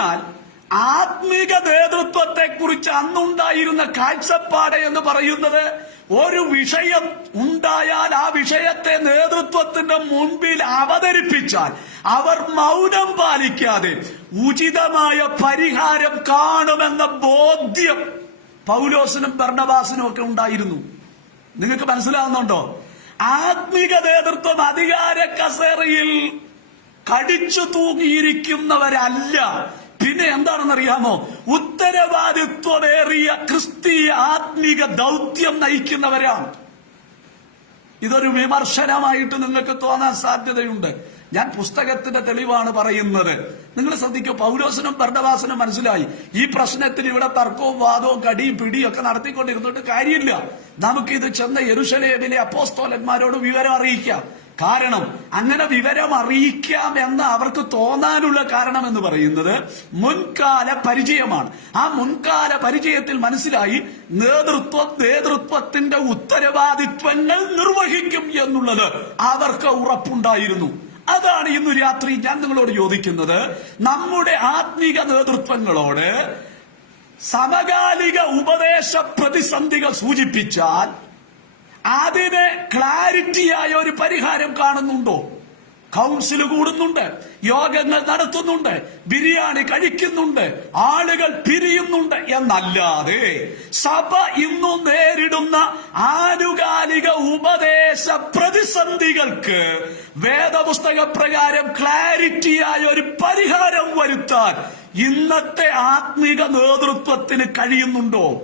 അതിനാൽ ആത്മീക നേതൃത്വത്തെ കുറിച്ച് അന്നുണ്ടായിരുന്ന കാഴ്ചപ്പാട് എന്ന് പറയുന്നത് ഒരു വിഷയം ഉണ്ടായാൽ ആ വിഷയത്തെ നേതൃത്വത്തിന്റെ മുൻപിൽ അവതരിപ്പിച്ചാൽ അവർ മൗനം പാലിക്കാതെ ഉചിതമായ പരിഹാരം കാണുമെന്ന ബോധ്യം പൗലോസിനും ഭരണവാസിനും ഒക്കെ ഉണ്ടായിരുന്നു. നിങ്ങൾക്ക് മനസ്സിലാവുന്നുണ്ടോ? ആത്മീക നേതൃത്വം അധികാര കസേറയിൽ കടിച്ചു തൂങ്ങിയിരിക്കുന്നവരല്ല. പിന്നെ എന്താണെന്നറിയാമോ? ഉത്തരവാദിത്വമേറിയ ക്രിസ്തീയ ആത്മീക ദൗത്യം നയിക്കുന്നവരാണ്. ഇതൊരു വിമർശനമായിട്ട് നിങ്ങൾക്ക് തോന്നാൻ സാധ്യതയുണ്ട്. ഞാൻ പുസ്തകത്തിന്റെ തെളിവാണ് പറയുന്നത്. നിങ്ങൾ ശ്രദ്ധിക്കൂ പൗലോസിനും ഭരണവാസനും മനസ്സിലായി. ഈ പ്രശ്നത്തിൽ ഇവിടെ തർക്കവും വാദവും കടിയും പിടിയും ഒക്കെ നടത്തിക്കൊണ്ടിരുന്നിട്ട് കാര്യമില്ല. നമുക്കിത് ചെന്ന യെരുഷലേമിലെ അപ്പോസ്തോലന്മാരോട് വിവരം അറിയിക്കാം. കാരണം അങ്ങനെ വിവരം അറിയിക്കാം എന്ന് അവർക്ക് തോന്നാനുള്ള കാരണം എന്ന് പറയുന്നത് മുൻകാല പരിചയമാണ്. ആ മുൻകാല പരിചയത്തിൽ മനസ്സിലായി നേതൃത്വ നേതൃത്വത്തിന്റെ ഉത്തരവാദിത്വങ്ങൾ നിർവഹിക്കും എന്നുള്ളത് അവർക്ക് ഉറപ്പുണ്ടായിരുന്നു. അതാണ് ഇന്ന് രാത്രി ഞാൻ നിങ്ങളോട് ചോദിക്കുന്നത്. നമ്മുടെ ആത്മീക നേതൃത്വങ്ങളോട് സമകാലിക ഉപദേശ പ്രതിസന്ധികൾ സൂചിപ്പിച്ചാൽ അതിന് ക്ലാരിറ്റിയായ ഒരു പരിഹാരം കാണുന്നുണ്ടോ? കൗൺസിൽ കൂടുന്നുണ്ട് യോഗങ്ങൾ നടത്തുന്നുണ്ട് ബിരിയാണി കഴിക്കുന്നുണ്ട് ആളുകൾ പിരിയുന്നുണ്ട് എന്നല്ലാതെ സഭ ഇന്നു നേരിടുന്ന ആനുകാലിക ഉപദേശ പ്രതിസന്ധികൾക്ക് വേദപുസ്തക പ്രകാരം ക്ലാരിറ്റിയായ ഒരു പരിഹാരം വരുത്താൻ ഇന്നത്തെ ആത്മീക നേതൃത്വത്തിന് കഴിയുന്നുണ്ടോ?